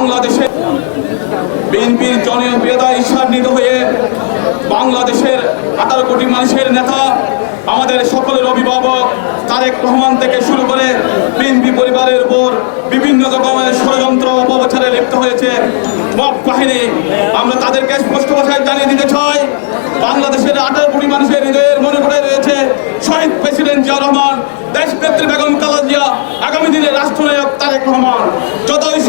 বাংলাদেশে বিএনপির জনপ্রিয়তা ঈর্ষান্বিত হয়ে বাংলাদেশের আঠারো কোটি মানুষের নেতা, আমাদের সকলের অভিভাবক তারেক রহমান থেকে শুরু করে বিএনপি পরিবারের উপর বিভিন্ন রকমের ষড়যন্ত্র, অপপ্রচারে লিপ্ত হয়েছে মব বাহিনী। আমরা তাদেরকে স্পষ্ট ভাষায় জানিয়ে দিতে চাই, বাংলাদেশের আঠারো কোটি মানুষের হৃদয়ের মনে করে রয়েছে শহীদ প্রেসিডেন্ট জিয়া রহমান দেশ নেত্রী বেগম কালাজিয়া আগামী দিনে রাষ্ট্রনায়ক তারেক রহমান। যতই